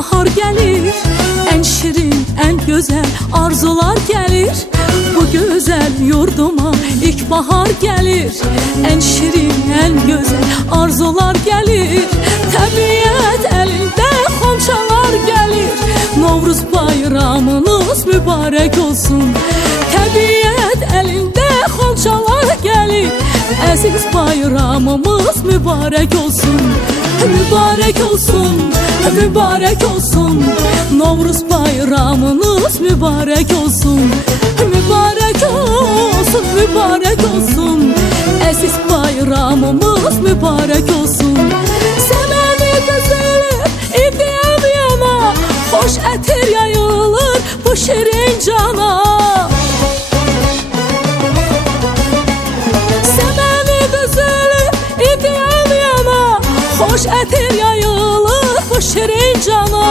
bahar gelir, en şirin, en güzel arzular gelir. Bu güzel yurduma ilkbahar gelir, en şirin, en güzel arzular gelir. Təbiət elinde xonçalar gelir, Novruz bayramınız mübarek olsun. Təbiət elinde xonçalar gelir, əziz bayramımız mübarek olsun. Mübarek olsun, mübarek olsun, Novruz bayramınız mübarek olsun. Mübarek olsun, mübarek olsun, əziz bayramımız mübarek olsun. Səməni düzülür, idiyəm yana, xoş ətir yayılır bu şirin cana. Səməni düzülür, idiyəm yana, xoş ətir yayılır bu şirin cana.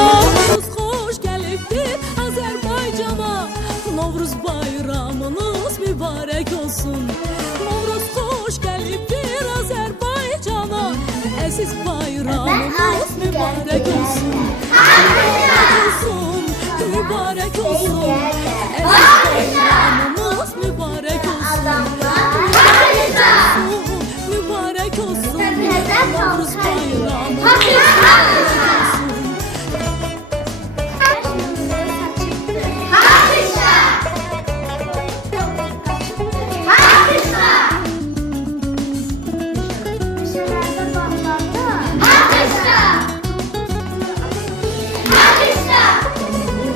Xoş gəlibdir Azərbaycana, Novruz bayramınız mübarek olsun. Novruz xoş gəlibdir Azərbaycana, əziz bayramınız mübarek olsun. Mübarek olsun, əziz bayramımız mübarek olsun. Mübarek olsun, Novruz bayramımız mübarek olsun.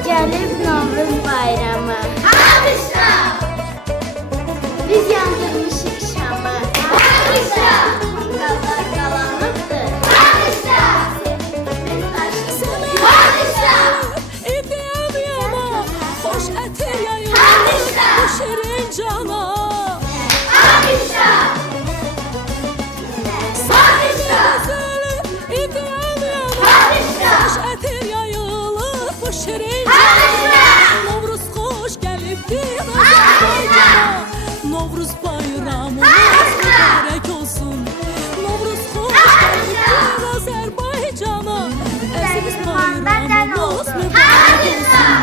Gelip Novruz bayramı. Biz yandırmışık şamı. Qallar qalanıbdır. İdiyəm yana, xoş ətir yayılır bu şirin cana. Xoş ətir yayılır bu şirin cana. Novruz xoş gəlibdir Azərbaycana, Novruz bayramımız mübarek olsun. Novruz xoş gəlibdir Azərbaycana, əziz bayramımız mübarek olsun.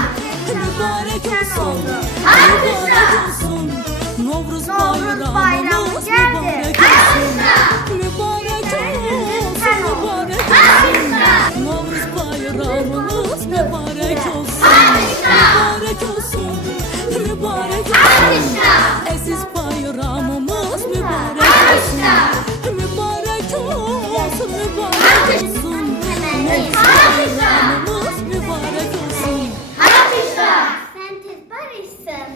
Mübarek olsun, mübarek olsun, Novruz bayramımız mübarek olsun. Mübarek olsun, mübarek olsun, Novruz bayramımız mübarek olsun. Mübarek olsun, mübarek olsun, əziz bayramımız mübarek olsun. Mübarek olsun, mübarek olsun, Novruz bayramımız mübarek olsun. Sen tezbar isən.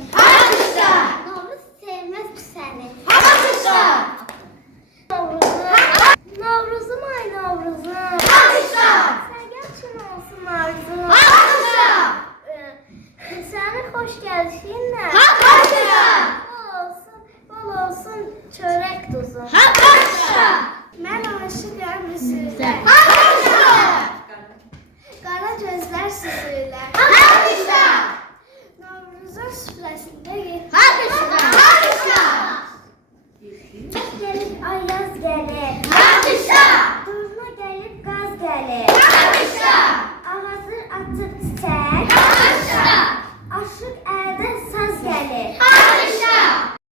Novruz sevmez bu səni. Novruzum ay Novruzum. Sen geçin olsun arzum. Senin hoş gelişinle. Bol olsun çörek tuzun. Ben aşıqam Rüsül'ə. Qara gözlər süzürlər. Novruzun süfrəsində yer. Gəlib ayaz gəlir. Durna gəlib qaz gəlir.